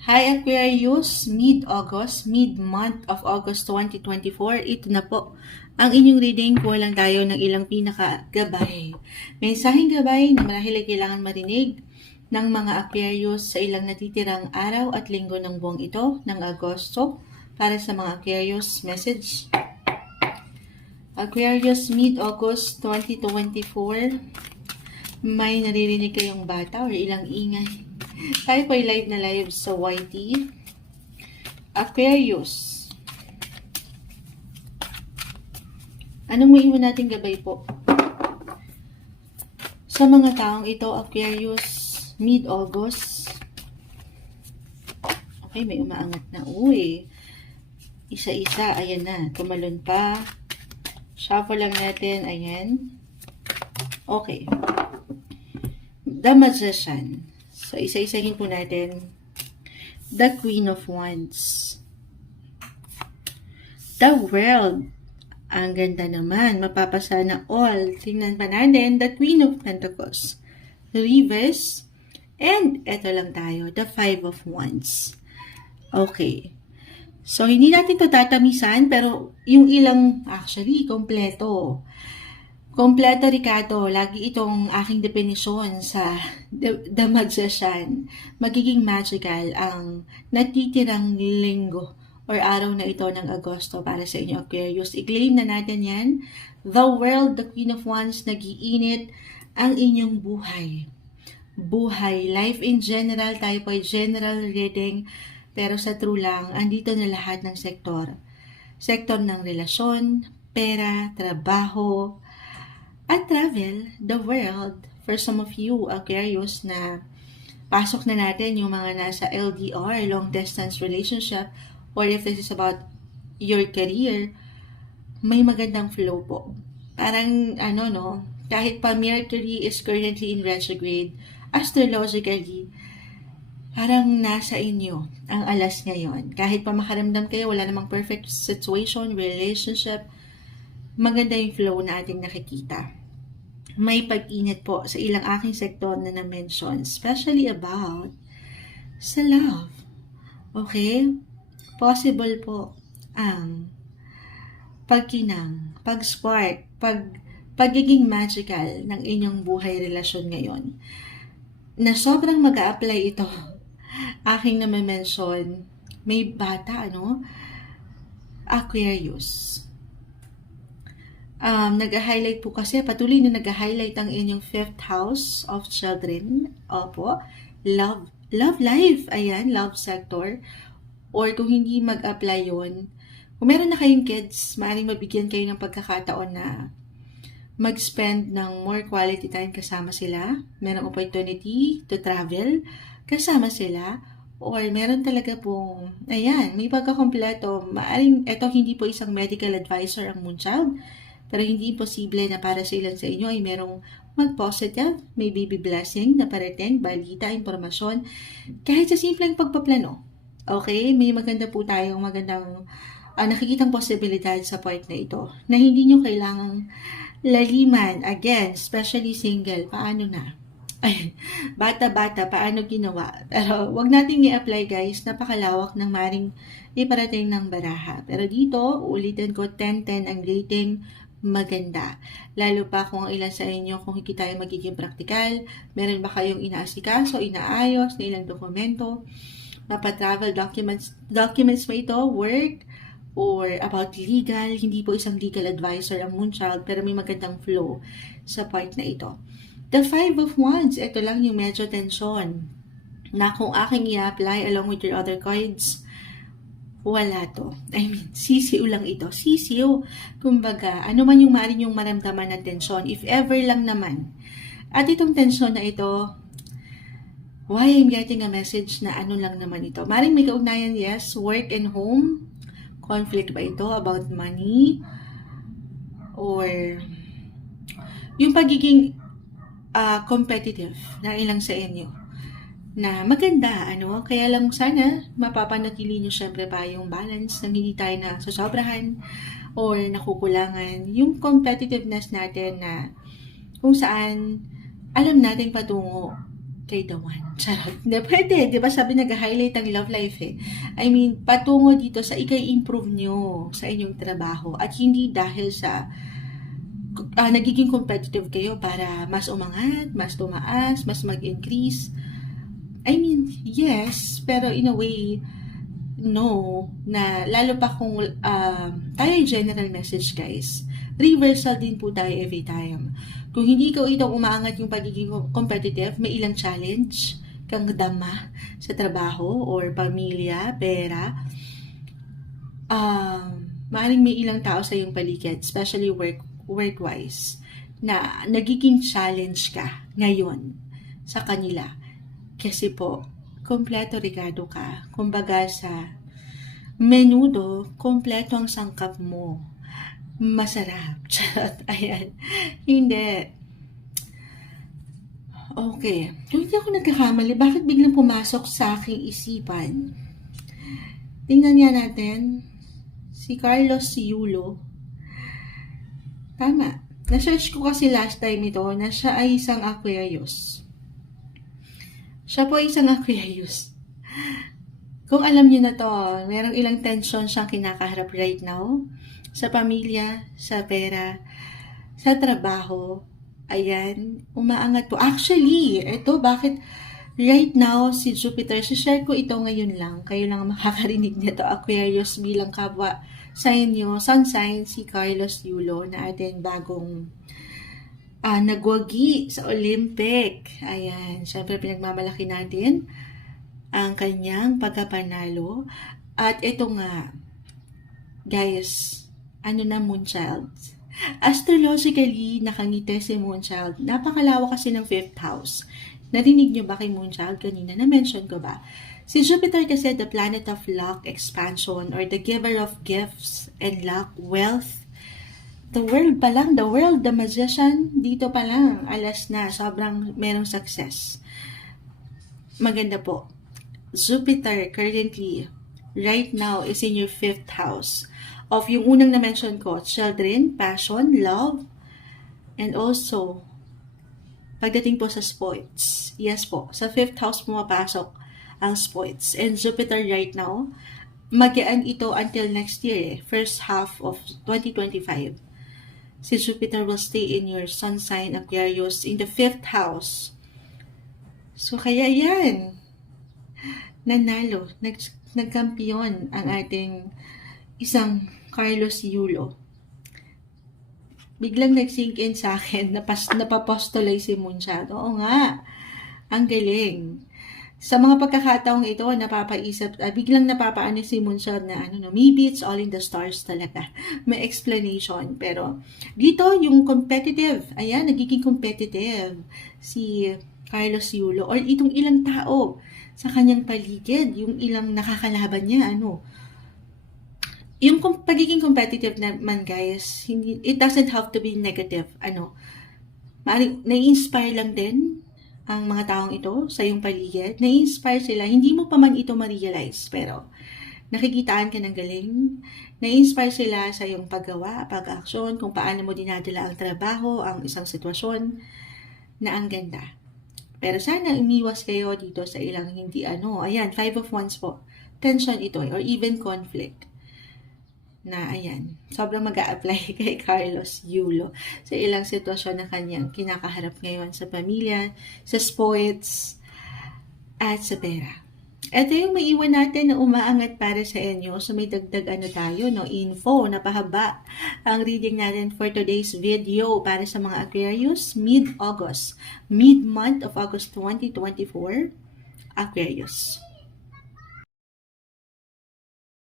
Hi Aquarius, mid-August, mid-month of August 2024. Ito na po ang inyong reading. Kuha lang tayo ng ilang pinaka-gabay. Mensaheng gabay na marahil ay kailangan marinig ng mga Aquarius sa ilang natitirang araw at linggo ng buwang ito ng Agosto para sa mga Aquarius message. Aquarius, mid-August 2024. May naririnig kayong bata or ilang ingay. Tayo po live na live sa YT. Aquarius. Anong may iwan natin gabay po? Sa mga taong ito, Aquarius, mid-August. Okay, may umaangat na. Uy, isa-isa, ayan na. Tumalon pa. Shuffle lang natin, ayan. Okay. The Magician. So, isa-isahin po natin. The Queen of Wands. The World. Ang ganda naman. Mapapasana all. Tingnan pa natin. The Queen of Pentacles. Reverse. And, eto lang tayo. The Five of Wands. Okay. So, hindi natin to tatamisan, pero yung ilang, actually, kompleto. Kompleto, Ricardo. Lagi itong aking definisyon sa The, Magician. Magiging magical ang natitirang linggo or araw na ito ng Agosto para sa inyo, Aquarius. I-claim na natin yan. The world, the Queen of Wands, nagiinit ang inyong buhay. Buhay, life in general, tayo po ay general reading, pero sa true lang, andito na lahat ng sektor. Sektor ng relasyon, pera, trabaho, at travel the world for some of you Aquarius na pasok na natin yung mga nasa LDR, long distance relationship, or if this is about your career, may magandang flow po. Parang ano no, kahit pa Mercury is currently in retrograde, astrologically, parang nasa inyo ang alas ngayon. Kahit pa makaramdam kayo, wala namang perfect situation, relationship, maganda yung flow na ating nakikita may pag-init po sa ilang aking sektor na na-mention, especially about sa love. Okay? Possible po ang pagkinang, pag-spark, pag, pagiging magical ng inyong buhay relasyon ngayon. Na sobrang mag apply ito. Aking na-mention, may bata, ano? Aquarius um, nag-highlight po kasi, patuloy na nag-highlight ang inyong fifth house of children. Opo. Love. Love life. Ayan, love sector. Or kung hindi mag-apply yon kung meron na kayong kids, maaaring mabigyan kayo ng pagkakataon na mag-spend ng more quality time kasama sila. Merong opportunity to travel kasama sila. Or meron talaga pong, ayan, may pagkakompleto. Maaring, ito hindi po isang medical advisor ang Moonchild pero hindi imposible na para sa ilan sa inyo ay merong mag-positive, may baby blessing na parating, balita, impormasyon, kahit sa simpleng pagpaplano. Okay? May maganda po tayong magandang uh, nakikitang posibilidad sa point na ito na hindi nyo kailangang laliman. Again, especially single, paano na? Bata-bata, paano ginawa? Pero wag nating i-apply guys, napakalawak ng maring iparating ng baraha. Pero dito, ulitin ko, 10-10 ang rating maganda. Lalo pa kung ilan sa inyo, kung hindi tayo magiging praktikal, meron ba kayong inaasikaso, inaayos, na ilang dokumento, mapa-travel documents, documents ba ito, work, or about legal, hindi po isang legal advisor ang Moonchild, pero may magandang flow sa part na ito. The Five of Wands, ito lang yung medyo tension na kung aking i-apply along with your other cards, wala to. I mean, sisiw lang ito. Sisiw. Kumbaga, ano man yung maaari yung maramdaman ng tensyon, if ever lang naman. At itong tensyon na ito, why I'm getting a message na ano lang naman ito. Maring may kaugnayan, yes, work and home. Conflict ba ito about money? Or yung pagiging uh, competitive na ilang sa inyo na maganda, ano, kaya lang sana mapapanatili nyo syempre pa yung balance na hindi tayo na sasobrahan or nakukulangan. Yung competitiveness natin na kung saan alam natin patungo kay the one. Charot. Hindi, pwede. Di ba sabi nag-highlight ang love life eh. I mean, patungo dito sa ikay-improve nyo sa inyong trabaho at hindi dahil sa ah, nagiging competitive kayo para mas umangat, mas tumaas, mas mag-increase. I mean, yes, pero in a way, no, na lalo pa kung um, tayo yung general message guys, reversal din po tayo every time. Kung hindi ikaw itong umaangat yung pagiging competitive, may ilang challenge kang dama sa trabaho or pamilya, pera. Um, maaaring may ilang tao sa iyong paligid, especially work work-wise, na nagiging challenge ka ngayon sa kanila. Kasi po, kompleto Ricardo ka. Kumbaga sa menudo, kompleto ang sangkap mo. Masarap. Charot. Ayan. Hindi. Okay. Kung hindi ako nagkakamali, bakit biglang pumasok sa aking isipan? Tingnan niya natin. Si Carlos Yulo. Tama. Na-search ko kasi last time ito na siya ay isang Aquarius. Siya po isang Aquarius. Kung alam niyo na to, merong ilang tension siyang kinakaharap right now. Sa pamilya, sa pera, sa trabaho. Ayan, umaangat po. Actually, ito, bakit right now si Jupiter, share ko ito ngayon lang. Kayo lang ang makakarinig nito. Aquarius bilang kabwa sa inyo, sun sign, si Carlos Yulo na ating bagong ah, nagwagi sa Olympic. Ayan, syempre pinagmamalaki natin ang kanyang pagkapanalo. At ito nga, guys, ano na Moonchild? Astrologically, nakangiti si Moonchild. Napakalawak kasi ng fifth house. Narinig nyo ba kay Moonchild kanina? Na-mention ko ba? Si Jupiter kasi the planet of luck, expansion, or the giver of gifts and luck, wealth. The world pa lang, the world, the magician, dito pa lang, alas na, sobrang merong success. Maganda po. Jupiter currently, right now, is in your fifth house. Of yung unang na-mention ko, children, passion, love, and also, pagdating po sa sports. Yes po, sa fifth house pumapasok ang sports. And Jupiter right now, magian ito until next year, eh, first half of 2025. Si Jupiter will stay in your sun sign Aquarius in the fifth house. So kaya yan, nanalo, nag, nagkampiyon ang ating isang Carlos Yulo. Biglang nag-sink in sa akin, napas, napapostolay si Moonshot. Oo nga, ang galing. Sa mga pagkakataong ito, napapaisip, uh, biglang napapaano si Moonshot na ano, no, maybe it's all in the stars talaga. May explanation. Pero dito, yung competitive, ayan, nagiging competitive si Carlos Yulo or itong ilang tao sa kanyang paligid, yung ilang nakakalaban niya, ano, yung pagiging competitive naman guys, hindi, it doesn't have to be negative. Ano, maaaring nai-inspire lang din ang mga taong ito sa iyong paligid. Nai-inspire sila. Hindi mo pa man ito ma-realize, pero nakikitaan ka ng galing. Nai-inspire sila sa iyong paggawa, pag-aksyon, kung paano mo dinadala ang trabaho, ang isang sitwasyon na ang ganda. Pero sana umiwas kayo dito sa ilang hindi ano. Ayan, five of wands po. Tension ito or even conflict na ayan, sobrang mag apply kay Carlos Yulo sa ilang sitwasyon na kanyang kinakaharap ngayon sa pamilya, sa sports, at sa pera. Ito yung maiwan natin na umaangat para sa inyo. So may dagdag ano tayo, no? Info, napahaba ang reading natin for today's video para sa mga Aquarius mid-August. Mid-month of August 2024, Aquarius.